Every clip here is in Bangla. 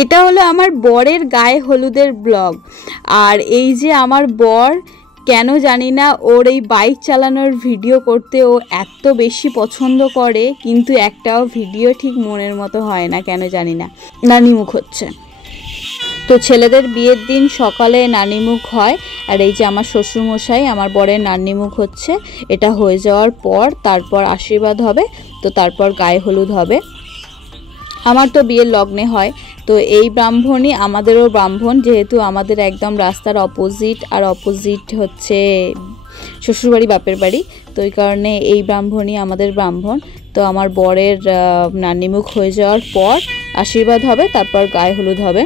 এটা হলো আমার বরের গায়ে হলুদের ব্লগ। আর এই যে আমার বর, কেন জানি না ওর এই বাইক চালানোর ভিডিও করতে ও এত বেশি পছন্দ করে, কিন্তু একটাও ভিডিও ঠিক মনের মতো হয় না, কেন জানি না। নানিমুখ হচ্ছে। তো ছেলেদের বিয়ের দিন সকালে নানিমুখ হয়, আর এই যে আমার শ্বশুরমশাই আমার বরের নানিমুখ হচ্ছে। এটা হয়ে যাওয়ার পর তারপর আশীর্বাদ হবে, তো তারপর গায়ে হলুদ হবে। আমার তো বিয়ের লগ্নে হয়, তো এই ব্রাহ্মণই আমাদেরও ব্রাহ্মণ, যেহেতু আমাদের একদম রাস্তার অপোজিট, আর অপোজিট হচ্ছে শ্বশুরবাড়ি বাপের বাড়ি, তো এই কারণে এই ব্রাহ্মণই আমাদের ব্রাহ্মণ। তো আমার বরের নানিমুখ হয়ে যাওয়ার পর আশীর্বাদ হবে, তারপর গায়ে হলুদ হবে।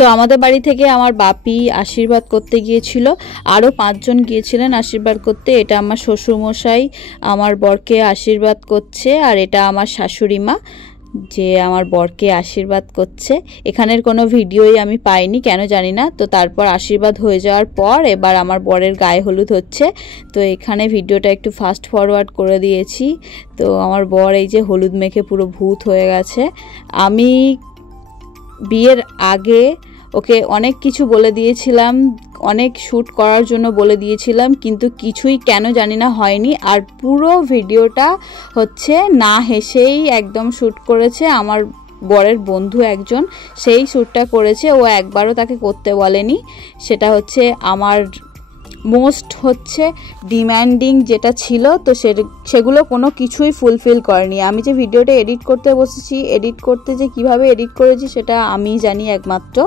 তো আমাদের বাড়ি থেকে আমার বাপি আশীর্বাদ করতে গিয়েছিল, আরও 5 জন গিয়েছিলেন আশীর্বাদ করতে। এটা আমার শ্বশুরমশাই আমার বরকে আশীর্বাদ করছে, আর এটা আমার শাশুড়ি মা যে আমার বরকে আশীর্বাদ করছে। এখানের কোনো ভিডিওই আমি পাইনি, কেন জানি না। তো তারপর আশীর্বাদ হয়ে যাওয়ার পর এবার আমার বরের গায়ে হলুদ হচ্ছে। তো এখানে ভিডিওটা একটু ফাস্ট ফরওয়ার্ড করে দিয়েছি। তো আমার বর এই যে হলুদ মেখে পুরো ভূত হয়ে গেছে। আমি বিয়ের আগে ওকে অনেক কিছু বলে দিয়েছিলাম, অনেক শ্যুট করার জন্য বলে দিয়েছিলাম, কিন্তু কিছুই কেন জানি না হয়নি। আর পুরো ভিডিওটা হচ্ছে না হেসেই একদম শ্যুট করেছে আমার বরের বন্ধু একজন, সেই শ্যুটটা করেছে। ও একবারও তাকে করতে বলেনি। সেটা হচ্ছে আমার মোস্ট হচ্ছে ডিম্যান্ডিং যেটা ছিল, তো সেগুলো কোনো কিছুই ফুলফিল করেনি। আমি যে ভিডিওটা এডিট করতে বসেছি, এডিট করতে যে কিভাবে এডিট করেছি সেটা আমি জানি একমাত্র।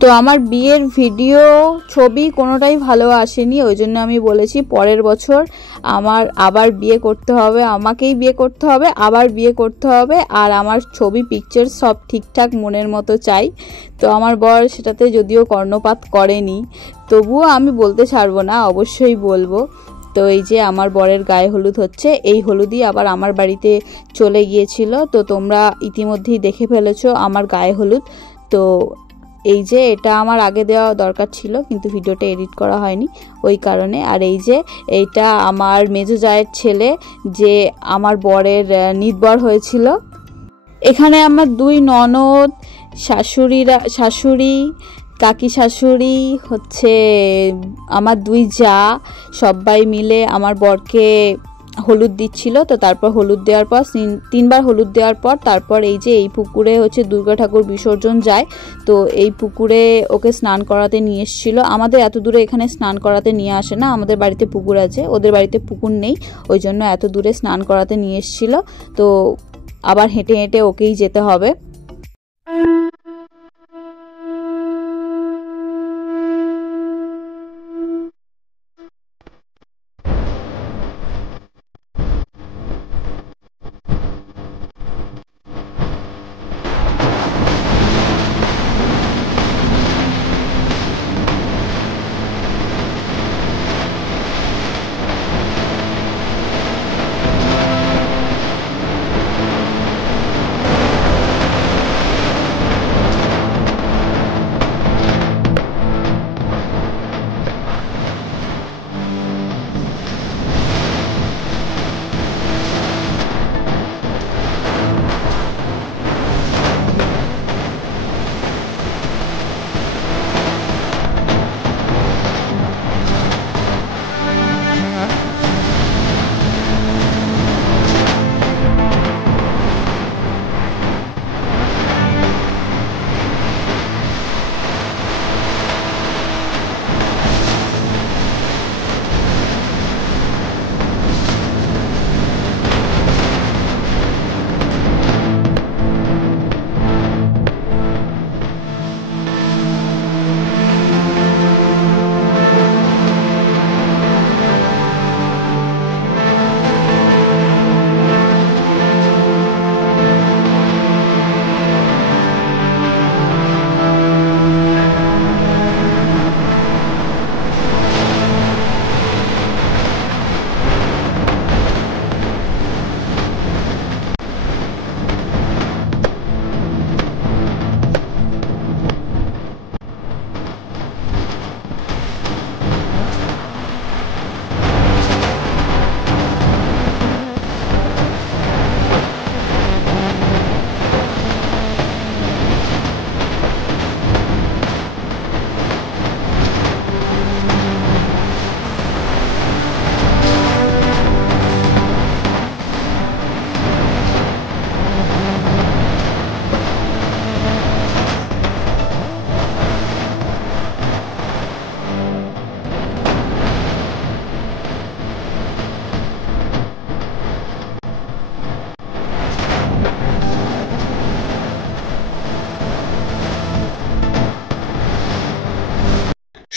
তো আমার বিয়ের ভিডিও ছবি কোনোটাই ভালো আসেনি, ওই জন্য আমি বলেছি পরের বছর আমার আবার বিয়ে করতে হবে, আমাকেই বিয়ে করতে হবে, আবার বিয়ে করতে হবে, আর আমার ছবি পিকচার সব ঠিকঠাক মনের মতো চাই। তো আমার বর সেটাতে যদিও কর্ণপাত করেনি, তবুও আমি বলতে ছাড়বো না, অবশ্যই বলবো। তো এই যে আমার বরের গায়ে হলুদ হচ্ছে, এই হলুদই আবার আমার বাড়িতে চলে গিয়েছিল। তো তোমরা ইতিমধ্যেই দেখে ফেলেছো আমার গায়ে হলুদ। তো এই যে এটা আমার আগে দেওয়া দরকার ছিল, কিন্তু ভিডিওটা এডিট করা হয়নি ওই কারণে। আর এই যে এইটা আমার মেজো জায়ের ছেলে, যে আমার বরের নিতবর হয়েছিল। এখানে আমার 2 ননদ, শাশুড়ি, কাকি শাশুড়ি, হচ্ছে আমার 2 জা, সবাই মিলে আমার বরকে হলুদ দিচ্ছিল। তো তারপর হলুদ দেওয়ার পর 3 বার হলুদ দেওয়ার পর তারপর এই যে এই পুকুরে হচ্ছে দুর্গা ঠাকুর বিসর্জন যায়। তো এই পুকুরে ওকে স্নান করাতে নিয়ে এসেছিল। আমাদের এত দূরে এখানে স্নান করাতে নিয়ে আসে না, আমাদের বাড়িতে পুকুর আছে, ওদের বাড়িতে পুকুর নেই, ওই জন্য এত দূরে স্নান করাতে নিয়ে এসেছিল। তো আবার হেঁটে হেঁটে ওকেই যেতে হবে।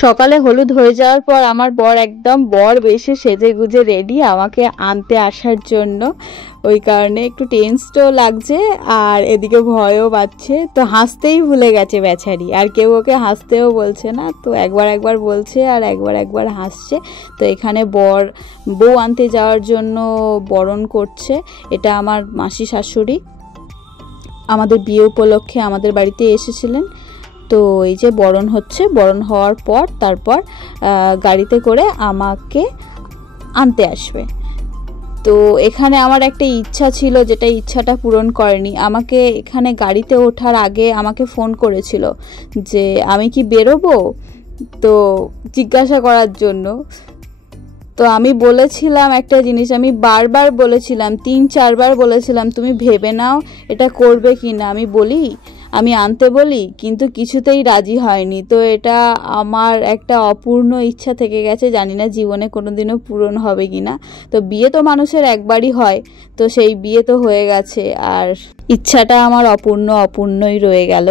সকালে হলুদ হয়ে যাওয়ার পর আমার বর একদম বর বেশে সেজে গুজে রেডি আমাকে আনতে আসার জন্য। ওই কারণে একটু টেন্সডও লাগছে আর এদিকে ভয়ও পাচ্ছে। তো হাসতেই ভুলে গেছে বেচারি, আর কেউ ওকে হাসতেও বলছে না। তো একবার একবার বলছে আর একবার একবার হাসছে। তো এখানে বউ আনতে যাওয়ার জন্য বরণ করছে। এটা আমার মাসি শাশুড়ি আমাদের বিয়ে উপলক্ষে আমাদের বাড়িতে এসেছিলেন। তো এই যে বরণ হচ্ছে, বরণ হওয়ার পর তারপর গাড়িতে করে আমাকে আনতে আসবে। তো এখানে আমার একটা ইচ্ছা ছিল, যেটা ইচ্ছাটা পূরণ করেনি। আমাকে এখানে গাড়িতে ওঠার আগে আমাকে ফোন করেছিল যে আমি কি বেরোবো, তো জিজ্ঞাসা করার জন্য। তো আমি বলেছিলাম একটা জিনিস, আমি বারবার বলেছিলাম, 3-4 বার বলেছিলাম তুমি ভেবে নাও এটা করবে কি না। আমি আনতে বলি, কিন্তু কিছুতেই রাজি হয়নি। তো এটা আমার একটা অপূর্ণ ইচ্ছা থেকে গেছে, জানি না জীবনে কোনোদিনও পূরণ হবে কি না। তো বিয়ে তো মানুষের একবারই হয়, তো সেই বিয়ে তো হয়ে গেছে, আর ইচ্ছাটা আমার অপূর্ণই রয়ে গেল।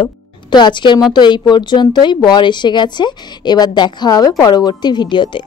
তো আজকের মতো এই পর্যন্তই। বর এসে গেছে, এবার দেখা হবে পরবর্তী ভিডিওতে।